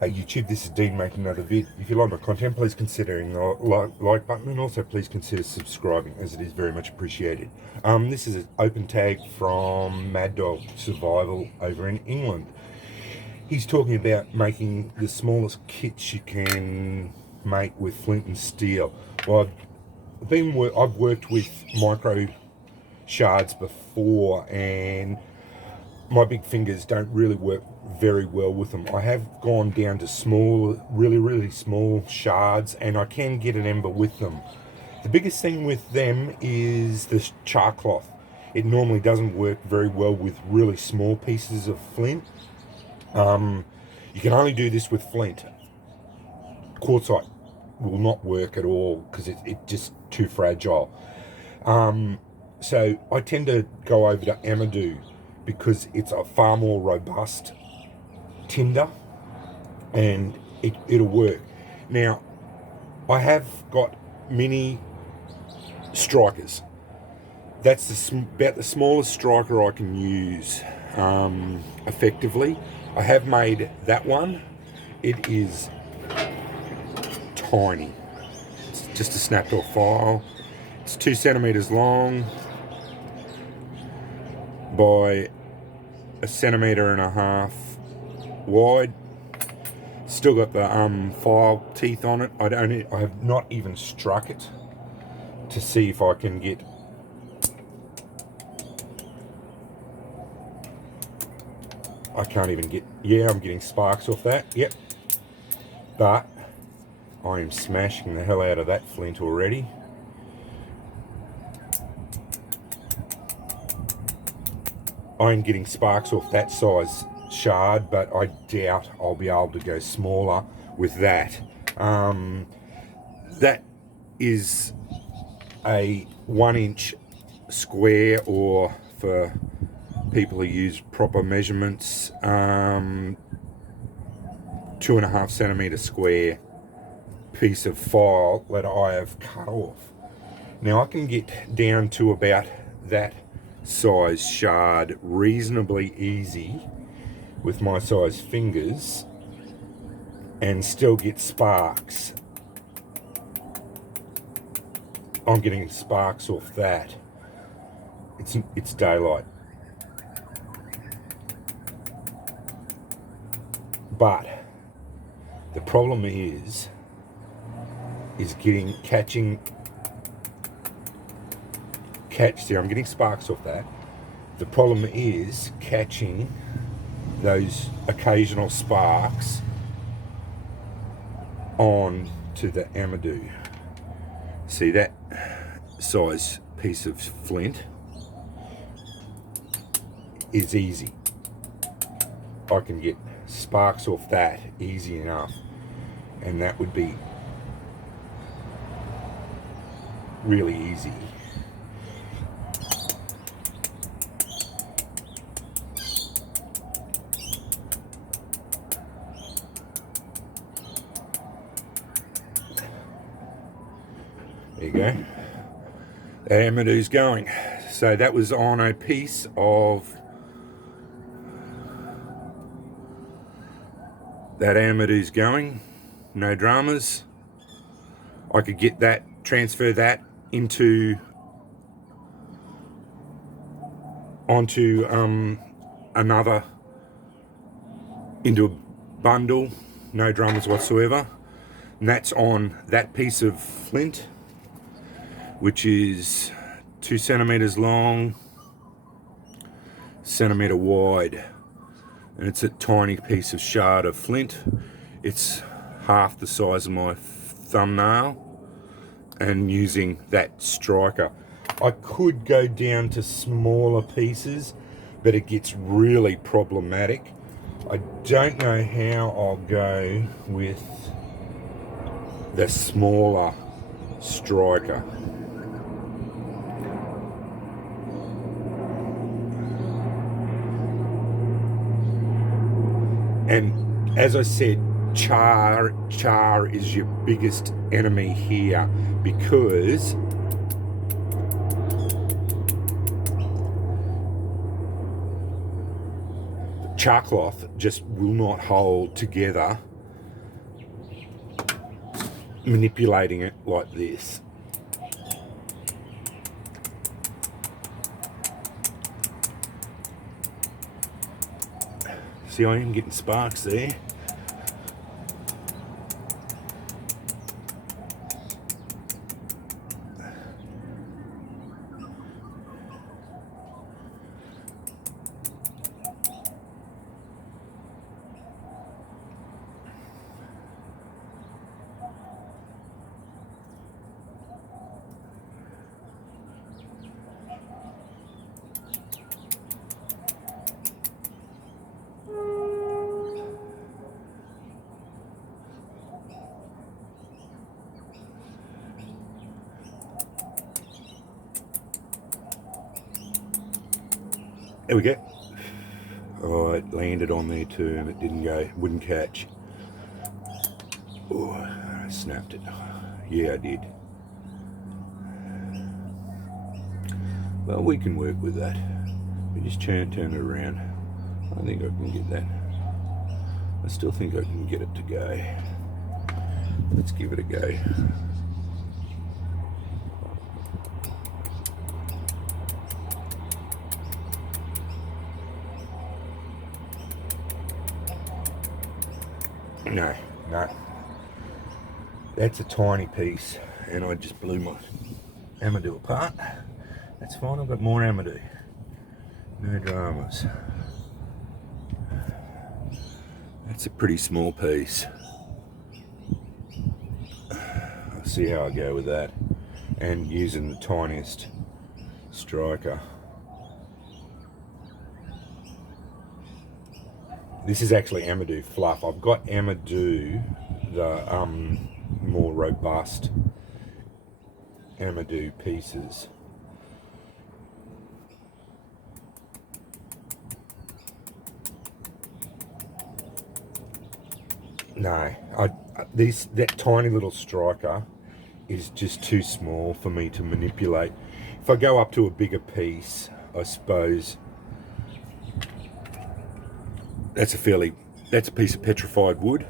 Hey YouTube, this is Dean making another vid. If you like my content, please consider hitting the like button, and also please consider subscribing, as it is very much appreciated. This is an open tag from Mad Dog Survival over in England. He's talking about making the smallest kits you can make with flint and steel. Well, I've worked with micro shards before, and my big fingers don't really work very well with them. I have gone down to small, really small shards, and I can get an ember with them. The biggest thing with them is the char cloth. It normally doesn't work very well with really small pieces of flint. You can only do this with flint. Quartzite will not work at all because it's just too fragile. So I tend to go over to amadou because it's a far more robust tinder, and it'll work. Now, I have got mini strikers. That's about the smallest striker I can use effectively. I have made that one. It is tiny. It's just a snapped off file. It's 2 centimeters long by 1.5 centimeters wide. Still got the file teeth on it. I have not even struck it to see if I can get I'm getting sparks off that. Yep. But I am smashing the hell out of that flint already. I'm getting sparks off that size shard, but I doubt I'll be able to go smaller with that. That is a 1-inch square, or for people who use proper measurements, 2.5 centimeter square piece of file that I have cut off. Now I can get down to about that size shard reasonably easy with my size fingers and still get sparks. I'm getting sparks off that. It's daylight. But the problem is see, I'm getting sparks off that. The problem is catching those occasional sparks on to the amadou. See, that size piece of flint is easy. I can get sparks off that easy enough, and that would be really easy. There you go. That amadou's going. So that was on a piece of that amadou's going. No dramas. I could get that, transfer that onto into a bundle, no dramas whatsoever. And that's on that piece of flint, which is 2 centimeters long, centimeter wide, and it's a tiny piece of shard of flint. It's half the size of my thumbnail, and using that striker. I could go down to smaller pieces, but it gets really problematic. I don't know how I'll go with the smaller striker. And as I said, char is your biggest enemy here, because char cloth just will not hold together manipulating it like this. See, I am getting sparks there. There we go. Oh, it landed on there too, and it wouldn't catch. Oh, I snapped it. Yeah, I did. Well, we can work with that. We just turn it around. I think I can get that. I still think I can get it to go. Let's give it a go. No. That's a tiny piece, and I just blew my amadou apart. That's fine, I've got more amadou. No dramas. That's a pretty small piece. I'll see how I go with that. And using the tiniest striker. This is actually amadou fluff. I've got amadou, the more robust amadou pieces. No, that tiny little striker is just too small for me to manipulate. If I go up to a bigger piece, I suppose that's a piece of petrified wood.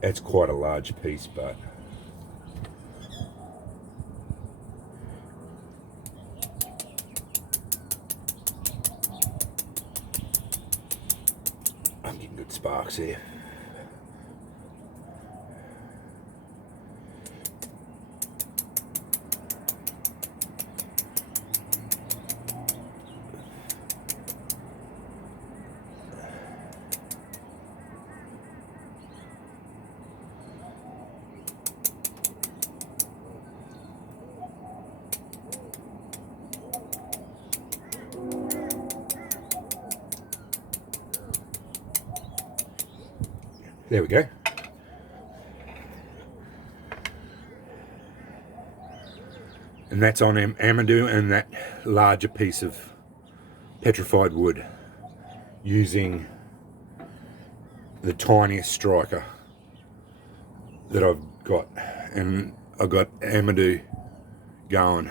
That's quite a large piece, but I'm getting good sparks here. There we go. And that's on amadou and that larger piece of petrified wood using the tiniest striker that I've got. And I've got amadou going.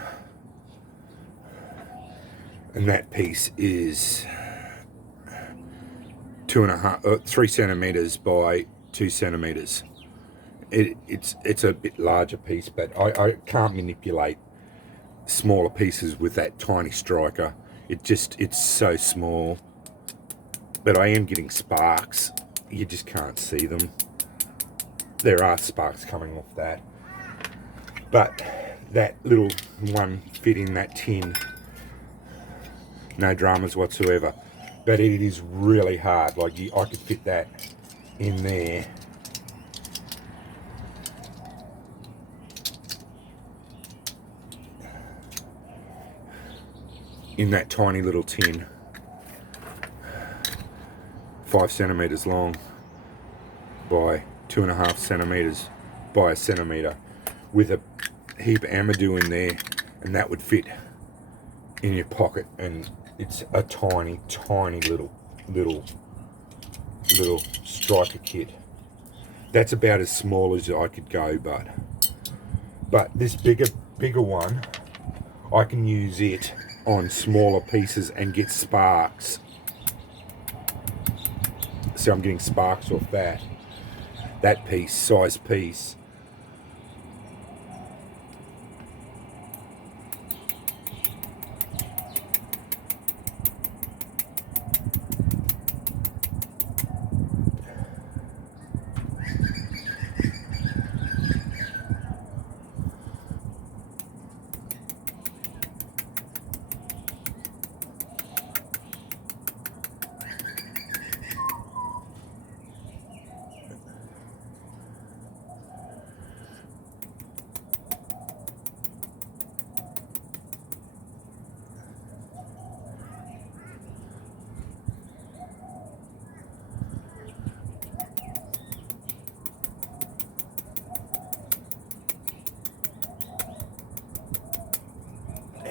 And that piece is 3 centimeters by 2 centimeters. It's a bit larger piece, but I can't manipulate smaller pieces with that tiny striker. It's so small. But I am getting sparks. You just can't see them. There are sparks coming off that. But that little one fit in that tin. No dramas whatsoever. But it is really hard. Like I could fit that in there. In that tiny little tin. 5 centimeters long by 2.5 centimeters by 1 centimeter, with a heap of amadou in there, and that would fit in your pocket. And it's a tiny little striker kit. That's about as small as I could go, but this bigger one, I can use it on smaller pieces and get sparks. So I'm getting sparks off that. that piece, size piece.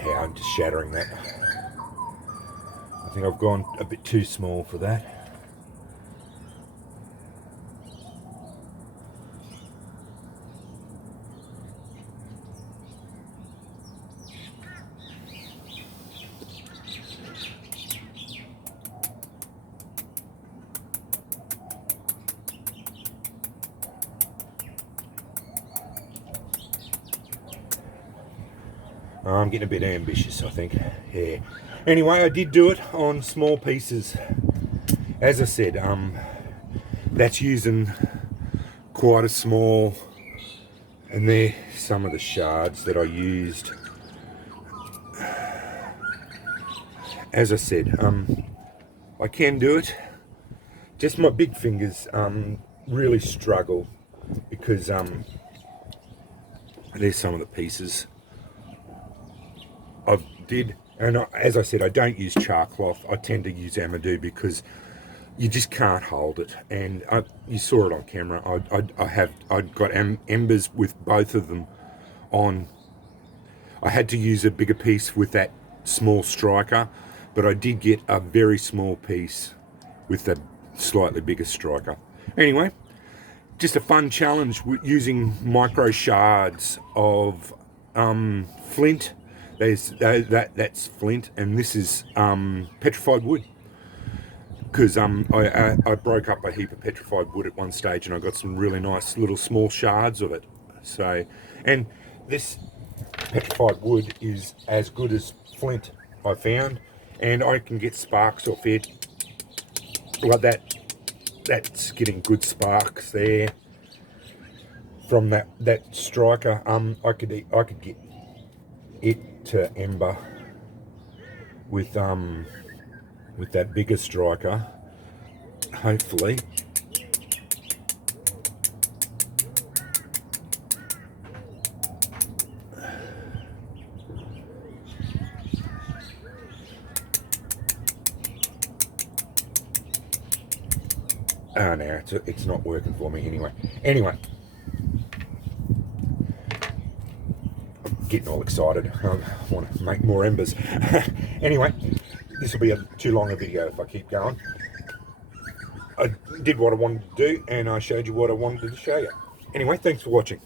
Yeah, I'm just shattering that. I think I've gone a bit too small for that. I'm getting a bit ambitious, I think. Yeah. Anyway, I did do it on small pieces. As I said, that's using quite a small, and they're some of the shards that I used. As I said, I can do it. Just my big fingers really struggle because there's some of the pieces I did, and as I said, I don't use char cloth. I tend to use amadou because you just can't hold it. And you saw it on camera. I'd got embers with both of them on. I had to use a bigger piece with that small striker, but I did get a very small piece with the slightly bigger striker. Anyway, just a fun challenge using micro shards of flint. That's flint, and this is petrified wood. Because I broke up a heap of petrified wood at one stage, and I got some really nice little small shards of it. So, and this petrified wood is as good as flint, I found, and I can get sparks off it like that. That's getting good sparks there from that striker. I could get it to ember with that bigger striker, hopefully. Oh, no, it's not working for me anyway. Anyway, I'm getting all excited. I want to make more embers. Anyway, this will be too long a video if I keep going. I did what I wanted to do, and I showed you what I wanted to show you. Anyway, thanks for watching.